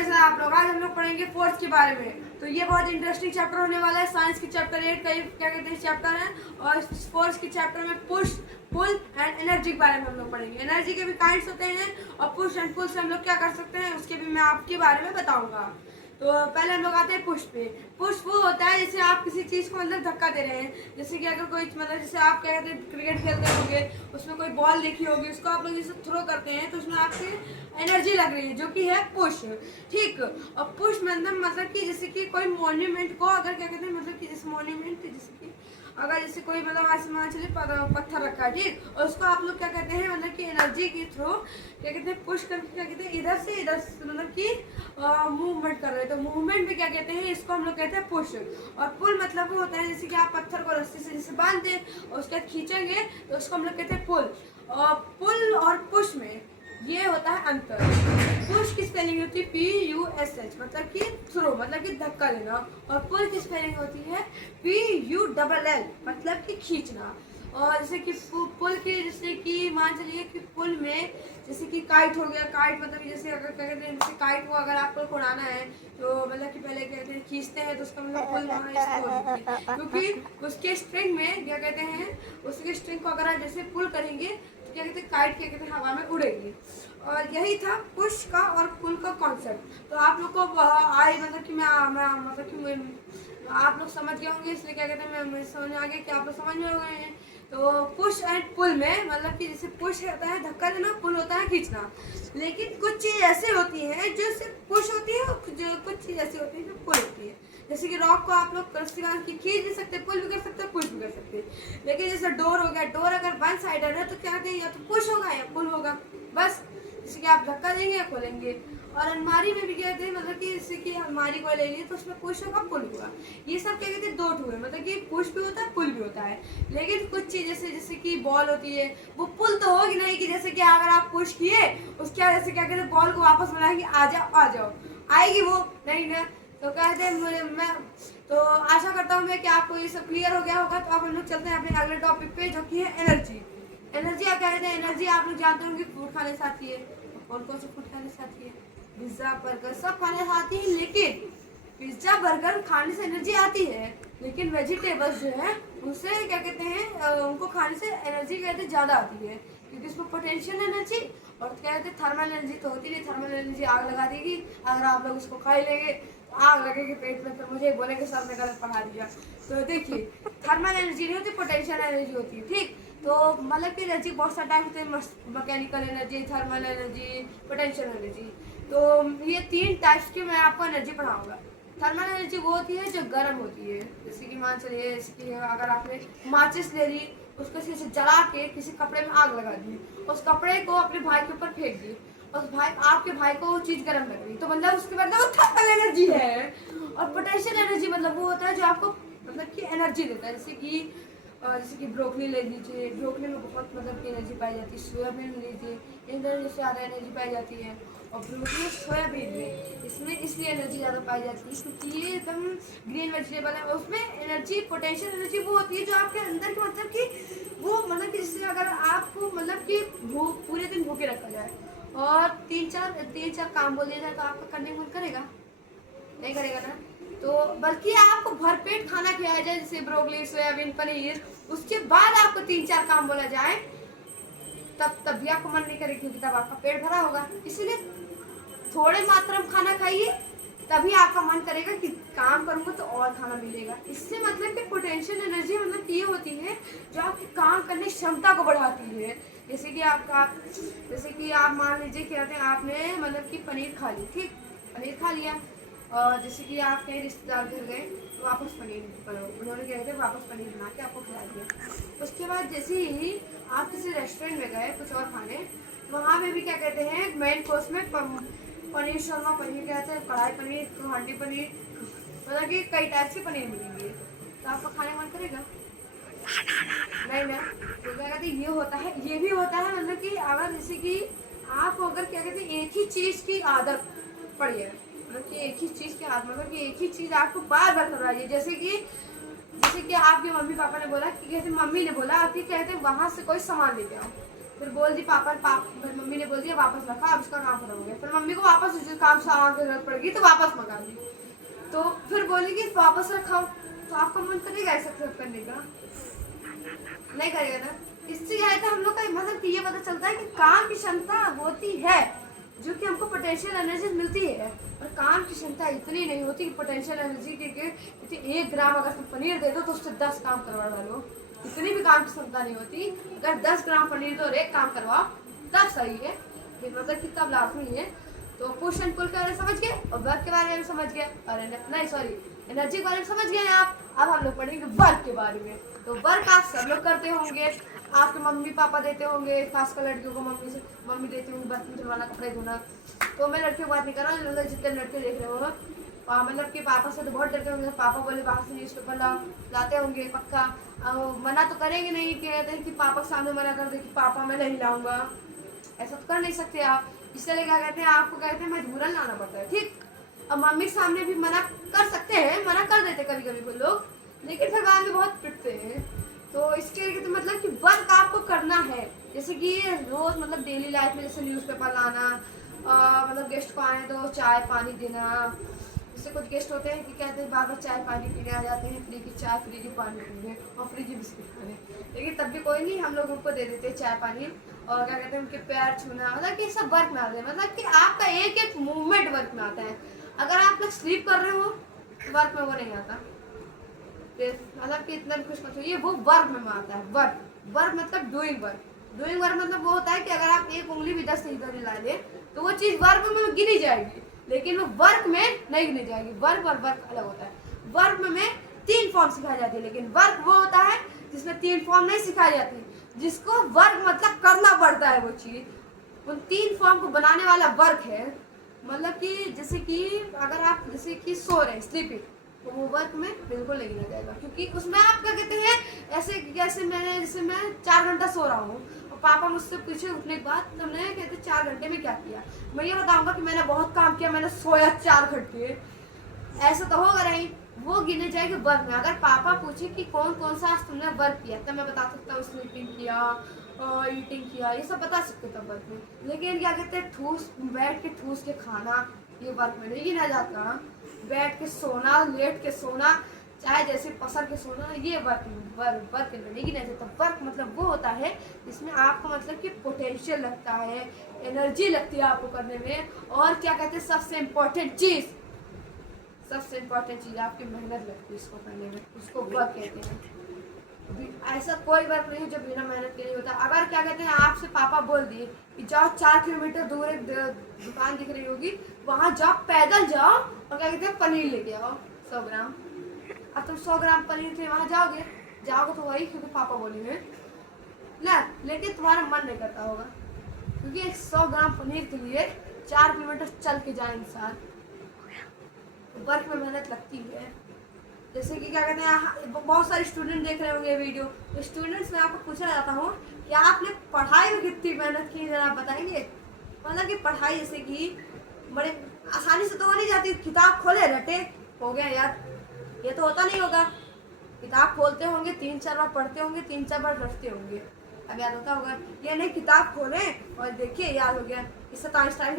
कैसा है आप लोग? आज हम लोग पढ़ेंगे फोर्स के बारे में। तो ये बहुत इंटरेस्टिंग चैप्टर होने वाला है। साइंस के चैप्टर 8 का क्या कहते हैं चैप्टर है, और फोर्स के चैप्टर में पुश, पुल एंड एनर्जी के बारे में हम लोग पढ़ेंगे। एनर्जी के भी काइंड्स होते हैं और पुश एंड पुल से हम लोग क्या कर सकते हैं उसके भी मैं आपके बारे में बताऊंगा। तो पहले हम लोग आते हैं पुश पे। पुश वो होता है जैसे आप किसी चीज़ को अंदर धक्का दे रहे हैं। जैसे कि अगर कोई मतलब जैसे आप क्या कहते हैं क्रिकेट खेलते होंगे, उसमें कोई बॉल देखी होगी, उसको आप लोग जैसे थ्रो करते हैं तो उसमें आपकी एनर्जी लग रही है जो कि है पुश। ठीक। और पुश मतलब कि जैसे कि कोई मॉन्यूमेंट को अगर क्या कहते हैं मतलब कि जैसे मॉन्यूमेंट जैसे कि अगर जैसे कोई मतलब आसमान चले पत्थर रखा है, ठीक, और उसको आप लोग क्या कहते हैं मतलब कि एनर्जी के थ्रू क्या कहते हैं पुश करके क्या कहते हैं इधर से इधर मतलब कि मूवमेंट कर रहे हैं। तो मूवमेंट भी क्या कहते हैं इसको हम लोग कहते हैं पुश। और पुल मतलब वो होता है जैसे कि आप पत्थर को रस्सी से जैसे बांध दें और उसके बाद खींचेंगे तो उसको हम लोग कहते हैं पुल। और पुल और पुश में ये होता है अंतर। पुश की स्पेलिंग होती है PUSH मतलब कि थ्रो मतलब कि धक्का देना, और पुल की स्पेलिंग होती है PULL मतलब कि खींचना। और जैसे कि पुल की जैसे कि मान चलिए कि पुल में जैसे कि काइट हो गया। काइट मतलब जैसे अगर क्या कहते हैं जैसे काइट को अगर आपको उड़ाना है तो मतलब कि पहले क्या कहते हैं खींचते हैं तो उसका मतलब पुल इसको क्योंकि उसके स्ट्रिंग में क्या कहते हैं उसके स्ट्रिंग को अगर आप जैसे पुल करेंगे तो क्या कहते हैं काइट क्या कहते हैं हवा में उड़ेगी। और यही था पुश का और पुल का कॉन्सेप्ट। तो आप लोग को आई मतलब कि मैं मतलब कि आप लोग समझ गए होंगे, इसलिए क्या कहते हैं मैं समझ आ गया कि आप लोग समझ में हो गए हैं। तो पुश एंड पुल में मतलब कि जैसे पुश होता है धक्का देना, पुल होता है खींचना। लेकिन कुछ चीज़ ऐसी होती हैं जो सिर्फ पुश होती है और जो कुछ चीज़ ऐसी होती है जो पुल होती है। जैसे कि रॉक को आप लोग रस्सी बांध के खींच भी सकते, पुल भी कर सकते, पुश भी कर सकते। लेकिन जैसे डोर हो गया, डोर अगर वन साइडेड है तो क्या कहते हैं या तो पुश होगा या पुल होगा, बस। जैसे कि आप धक्का देंगे या खोलेंगे। और अलमारी में भी कहते हैं मतलब कि जैसे कि अलमारी को ले ली तो उसमें पुश होगा पुल होगा। ये सब क्या कहते हैं दो टू है मतलब कि पुश भी होता है पुल भी होता है। लेकिन कुछ चीज़ जैसे कि बॉल होती है वो पुल तो होगी नहीं कि जैसे कि अगर आप पुश किए उसके बाद जैसे क्या कहते हैं बॉल को वापस बनाएंगे आ जाओ आएगी वो नहीं ना। तो कहते हैं मैं तो आशा करता हूँ मैं कि आपको ये सब क्लियर हो गया होगा। तो अब हम लोग चलते हैं अपने अगले टॉपिक पे जो कि है एनर्जी। एनर्जी क्या कहते हैं? एनर्जी आप लोग जानते होंगे फूड खाने से आती है। कौन कौन से फूड खाने से आती है? पिज्जा बर्गर सब खाने से आती है। लेकिन पिज्जा बर्गर खाने से एनर्जी आती है, लेकिन वेजिटेबल्स जो है उनसे क्या कहते हैं उनको खाने से एनर्जी कहते हैं ज़्यादा आती है, क्योंकि उसमें पोटेंशियल एनर्जी और क्या कहते हैं थर्मल एनर्जी तो होती नहीं। थर्मल एनर्जी आग लगा देगी अगर आप लोग उसको खा ही लेंगे तो आग लगेगी पेट में, फिर मुझे बोलेंगे सर ने गलत पढ़ा दिया। तो देखिए थर्मल एनर्जी नहीं होती, पोटेंशियल एनर्जी होती है, ठीक। तो मतलब कि एनर्जी बहुत सारे टाइप होते हैं, mechanical energy, thermal energy, potential energy. तो ये तीन टाइप्स की मैं आपको एनर्जी पढ़ाऊंगा। थर्मल एनर्जी वो होती है जो गर्म होती है। जैसे कि मान चलिए इसकी अगर आपने माचिस ले ली उसको से जला के किसी कपड़े में आग लगा दी, उस कपड़े को अपने भाई के ऊपर फेंक दी, उस भाई आपके भाई को वो चीज़ गर्म लग रही तो मतलब उसके बाद वो थर्मल एनर्जी है। और पोटेंशियल एनर्जी मतलब वो होता है जो आपको मतलब कि एनर्जी देता है। जैसे कि ब्रोकली ले लीजिए, ब्रोकली में बहुत मतलब की एनर्जी पाई जाती है। सोयाबीन लीजिए, इनमें ज़्यादा एनर्जी पाई जाती है। और ब्रोकली सोयाबीन में इसमें इसलिए एनर्जी ज़्यादा पाई जाती है क्योंकि ये एकदम ग्रीन वेजिटेबल है। उसमें एनर्जी पोटेंशियल एनर्जी वो होती है जो आपके अंदर की मतलब कि वो मतलब कि जिससे अगर आपको मतलब कि पूरे दिन भूखे रखा जाए और तीन चार काम बोल दिया जाए तो आपका करने का मन करेगा नहीं करेगा ना। तो बल्कि आपको भरपेट खाना खिलाया जाए जैसे ब्रोकली सोयाबीन पनीर, उसके बाद आपको तीन चार काम बोला जाए तब भी आपको मन नहीं करेगा क्योंकि तब आपका पेट भरा होगा। इसीलिए थोड़े मात्रा में खाना खाइए तभी आपका मन करेगा कि काम करूंगा तो और खाना मिलेगा। इससे मतलब कि पोटेंशियल एनर्जी मतलब ये होती है जो आपकी काम करने की क्षमता को बढ़ाती है। जैसे कि आप मान लीजिए क्या कहते हैं आपने मतलब कि पनीर खा ली, ठीक, पनीर खा लिया और जैसे कि आप कहीं रिश्तेदार घर गए तो वापस पनीर उन्होंने क्या कहते हैं वापस पनीर बना के आपको खिला दिया। उसके बाद जैसे ही आप किसी रेस्टोरेंट में गए कुछ और खाने, वहाँ में भी क्या कहते हैं मेन कोर्स में पनीर शर्मा, पनीर कहते हैं कढ़ाई पनीर, हांडी पनीर, मतलब कि कई टाइप से पनीर मिलेंगे। तो आपका खाने मन करेगा नहीं ना। तो क्या कहते हैं ये भी होता है मतलब कि अगर जैसे कि आप अगर क्या कहते हैं एक ही चीज़ की आदत पड़ी है मतलब कि एक ही चीज़ की आदत मतलब कि एक ही चीज़ आपको बार बार कर रही है। जैसे कि आपके मम्मी पापा ने बोला कि कहते मम्मी ने बोला आपकी कहते वहाँ से कोई सामान लेके आओ, फिर बोल दी फिर मम्मी ने बोल दिया वापस रखा, अब इसका काम खत्म हो गया। फिर मम्मी को वापस उस काम सामान की जरूरत पड़ेगी तो वापस मंगा दी। तो फिर बोली कि वापस रखा, तो आपका मन करेगा ऐसा सब करने का? नहीं करेगा ना। इससे क्या है हम लोग का मतलब ये पता चलता है कि काम की क्षमता होती है, जो कि हमको पोटेंशियल एनर्जी मिलती है, और काम की क्षमता इतनी नहीं होती कि पोटेंशियल एनर्जी के 1 ग्राम अगर तुम पनीर दे दो तो उससे 10 काम करवा डालो। इतनी भी काम की क्षमता नहीं होती। अगर 10 ग्राम पनीर दो और 1 काम करवाओ तब सही है, मतलब कि तब लाजमी है। तो पुश एंड पुल के बारे में समझ गए और वर्क के बारे में समझ गए, और नहीं सॉरी एनर्जी के बारे में समझ गए आप। अब हम लोग पढ़ेंगे वर्क के बारे में। तो वर्क आप सब लोग करते होंगे, आपके मम्मी पापा देते होंगे, खासकर लड़कियों को मम्मी देती होंगी बर्तन धुलवाना, कपड़े धोना। तो मैं लड़कियों की बात नहीं कर रहा हूँ, जितने लड़के देख रहे हो मतलब कि पापा से तो बहुत डरते होंगे। पापा बोले बाहर से न्यूज़पेपर लाते होंगे पक्का, मना तो करेंगे नहीं, कहते हैं कि पापा के सामने मना कर दे कि पापा मैं नहीं लाऊंगा, ऐसा तो कर नहीं सकते आप। इसलिए क्या कहते हैं, आपको कहते हैं मजबूरन लाना पड़ता है, ठीक। अब मम्मी के सामने भी मना कर सकते हैं, मना कर देते कभी कभी वो लोग, लेकिन फिर बाद में बहुत पिटते हैं। तो इसके लिए तो मतलब कि वर्क आपको करना है, जैसे कि रोज मतलब डेली लाइफ में जैसे न्यूज़पेपर लाना, मतलब गेस्ट को आए तो चाय पानी देना। जैसे कुछ गेस्ट होते हैं कि कहते हैं बार बार चाय पानी पीने आ जाते हैं, फ्री की चाय फ्री की पानी पीने और फ्री की बिस्किट खाने, लेकिन तब भी कोई नहीं, हम लोग उनको दे देते हैं चाय पानी। और क्या कहते हैं उनके पैर छूना, मतलब कि सब वर्क में आते हैं, मतलब कि आपका एक एक मूवमेंट वर्क में आता है। अगर आप लोग स्लीप कर रहे हो तो वर्क में वो नहीं आता, मतलब कि इतना कुछ मत होइए, वो वर्क में आता है। वर्क मतलब डूइंग वर्क। डूइंग वर्क मतलब वो होता है कि अगर आप एक उंगली भी 10 से इधर हिला दे तो वो चीज़ वर्क में गिनी जाएगी, लेकिन वो वर्क में नहीं गिनी जाएगी। वर्क और वर्क अलग होता है। वर्क में 3 फॉर्म सिखाई जाती है, लेकिन वर्क वो होता है जिसमें 3 फॉर्म नहीं सिखाई जाती, जिसको वर्क मतलब करना पड़ता है वो चीज़। उन 3 फॉर्म को बनाने वाला वर्क है। मतलब कि जैसे कि अगर आप जैसे कि सो रहे हैं, स्लीपिंग, तो वो वर्क में बिल्कुल नहीं गिना जाएगा, क्योंकि उसमें आप क्या कहते हैं ऐसे जैसे मैं 4 घंटा सो रहा हूँ और पापा मुझसे पूछे उठने के बाद तुमने कहते 4 घंटे में क्या किया, मैं ये बताऊंगा कि मैंने बहुत काम किया, मैंने सोया 4 घंटे, ऐसा तो होगा नहीं, वो गिने जाएगी वर्क में। अगर पापा पूछे कि कौन कौन सा आज तुमने वर्क किया, तो मैं बता सकता हूँ स्लीपिंग किया और ईटिंग किया, ये सब बता सकते थे वर्क में। लेकिन क्या कहते हैं बैठ के ठूस के खाना, ये वर्क में नहीं गिना जाता। बैठ के सोना, लेट के सोना, चाहे जैसे पसर के सोना, ये वर्क में नहीं गिना जाता। वर्क मतलब वो होता है जिसमें आपको मतलब कि पोटेंशियल लगता है, एनर्जी लगती है आपको करने में, और क्या कहते हैं सबसे इम्पोर्टेंट चीज़ आपकी मेहनत लगती है इसको करने में, उसको वर्क कहते हैं। ऐसा कोई वर्क नहीं है जो बिना मेहनत के नहीं होता। अगर क्या कहते हैं आपसे पापा बोल दिए कि जाओ 4 किलोमीटर दूर एक दुकान दिख रही होगी, वहाँ जाओ, पैदल जाओ और क्या कहते हैं पनीर लेके आओ 100 ग्राम। अब तुम 100 ग्राम पनीर से वहाँ जाओगे तो वही, क्योंकि पापा बोलेंगे ना, लेकिन तुम्हारा मन नहीं करता होगा, क्योंकि 100 ग्राम पनीर के लिए 4 किलोमीटर चल के जाए इंसान। वर्क में मेहनत लगती है। जैसे कि क्या कहते हैं बहुत सारे स्टूडेंट देख रहे होंगे वीडियो, तो स्टूडेंट्स में आपको पूछना चाहता हूँ कि आपने पढ़ाई में कितनी मेहनत की, जरा आप बताएंगे। मतलब कि पढ़ाई जैसे कि बड़े आसानी से तो हो नहीं जाती, किताब खोले रटे हो गया यार, ये तो होता नहीं होगा। किताब खोलते होंगे, 3-4 बार पढ़ते होंगे, 3-4 बार रटते होंगे, अब याद होता होगा। ये नहीं किताब खोले और देखिए याद हो गया, इससे तो आइंस्टाइन